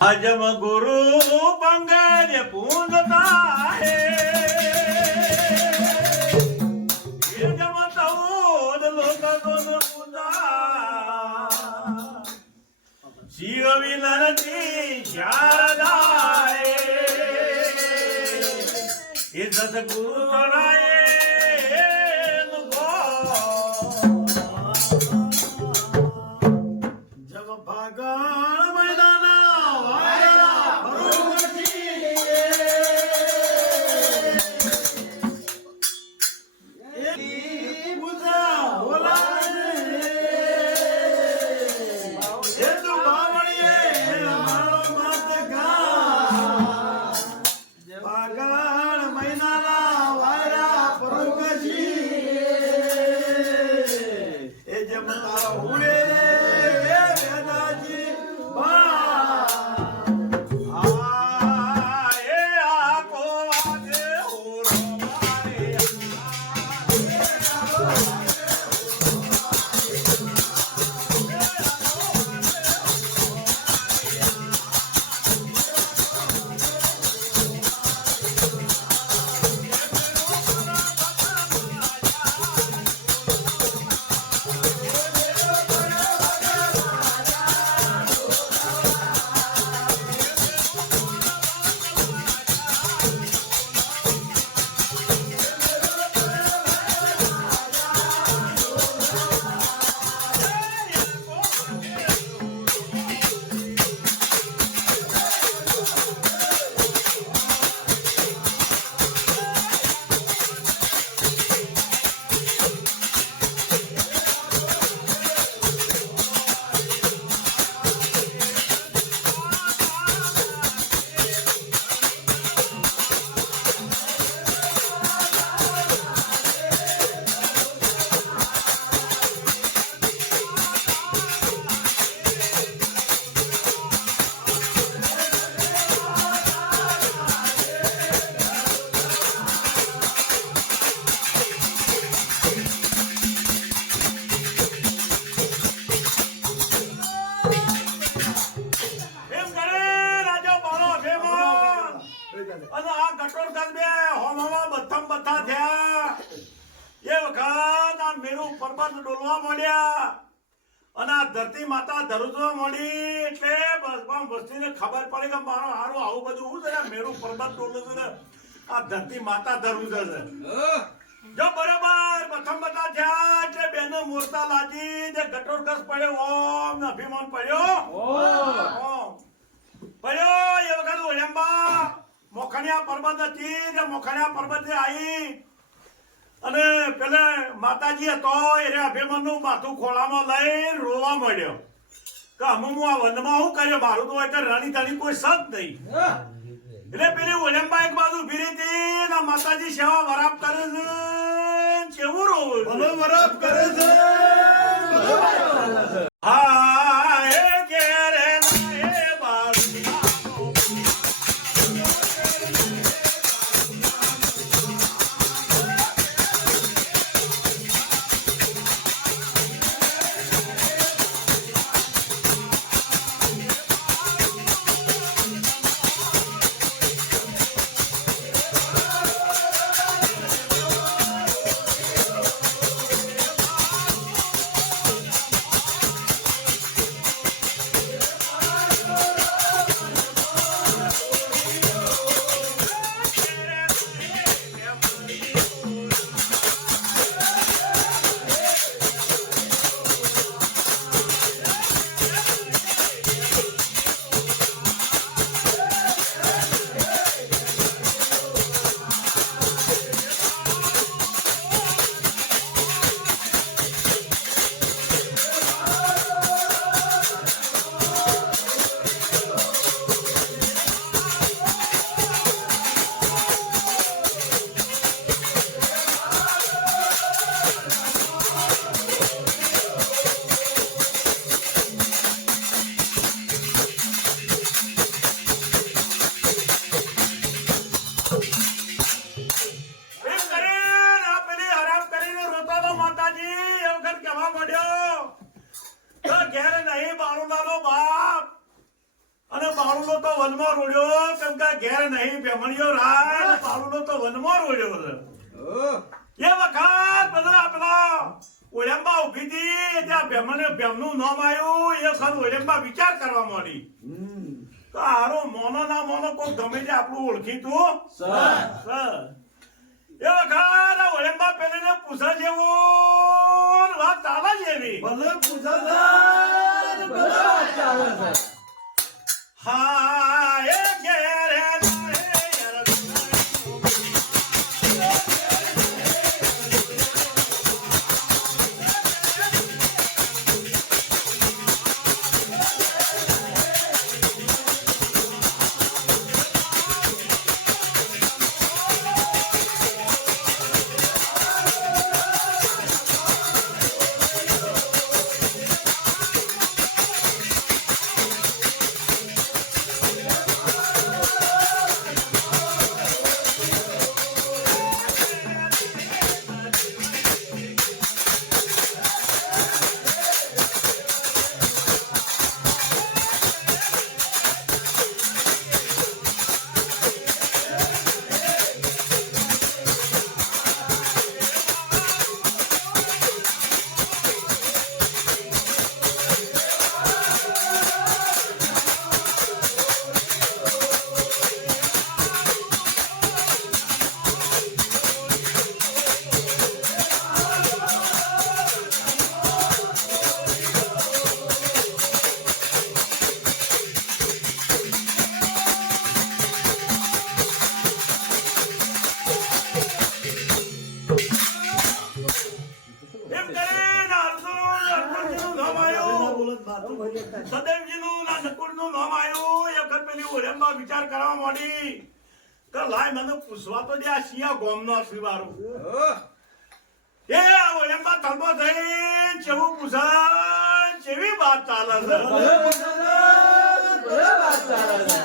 અજમ ગુરુ બંગર પૂંજતા હે જમ તૌદ લોક ગુણ પૂજા. શિવ વિનંતી શારદા હે એ સદગુરુ નુગો જગ ભાગણ એ જેમ તારા કટોર કાંદે હોમમાં બથમ બથા થયા. એ વખત આ મેરુ પર્વત ડોલવા મળ્યા અને આ ધરતી માતા ધરુજવા મળી એટલે બસમાં વસ્તીને ખબર પડી કે મારો હારું આવું બધું હું છે ને? મેરુ પર્વત ડોલું છે આ ધરતી માતા ધરુજે છે. જો બરાબર પ્રથમ બધા થયા. એટલે બેનો મોરતા લાજી જે ગટોર કસ પડ્યો. ઓમ ને અભિમાન પડ્યો. ઓમ. પડ્યો. મોખણિયા પર્વત હતી ને મોખણિયા પર્વતે આવી અને પેલે માતાજી હતો એને અભિમનનું માથું ખોળામાં લઈને રોવા મળ્યો કે અમે હું આ વનમાં શું કર્યો? મારું તો એટલે રાણી તાણી કોઈ સત નહીં. એટલે પેલી ઓલંબા એક બાજુ ઊભી રહી હતી ને માતાજી સેવા વરાપ કરે છે કેવું રોવું વરાપ કરે છે. તો વનમાં રોડ્યો કેમ કે ઘેર નહીં બેમણીઓ રાત પાલુનો તો વનમાં રોડ્યો છે. એ વખત બધા આપણા ઓળંબા ઊભી હતી ત્યાં બેમને બેમનું નામ આવ્યું એ વખત ઓળંબા વિચાર કરવા માંડી. તો હારો મોનો ના મોનો કોઈ ગમે તે આપણું ઓળખીતું? તું એ વખત ઓળંબા પેલીને પૂછા જેવું વાત ચાલે છે એવી. ભલે પૂછા ચાલે છે. સદેવજીનું ના નકુળનું નામ આવ્યું એ વખત પેલી ઓરંબા વિચાર કરવા માંડી. કે લાય મને પૂછવા તો દે આ શિયા ગોમનો શ્રીવારું એ આ ઓરંબા તલબો થઈ કેવું પૂછાય કેવી વાત ચાલે છે. પૂછા વાત ચાલે છે.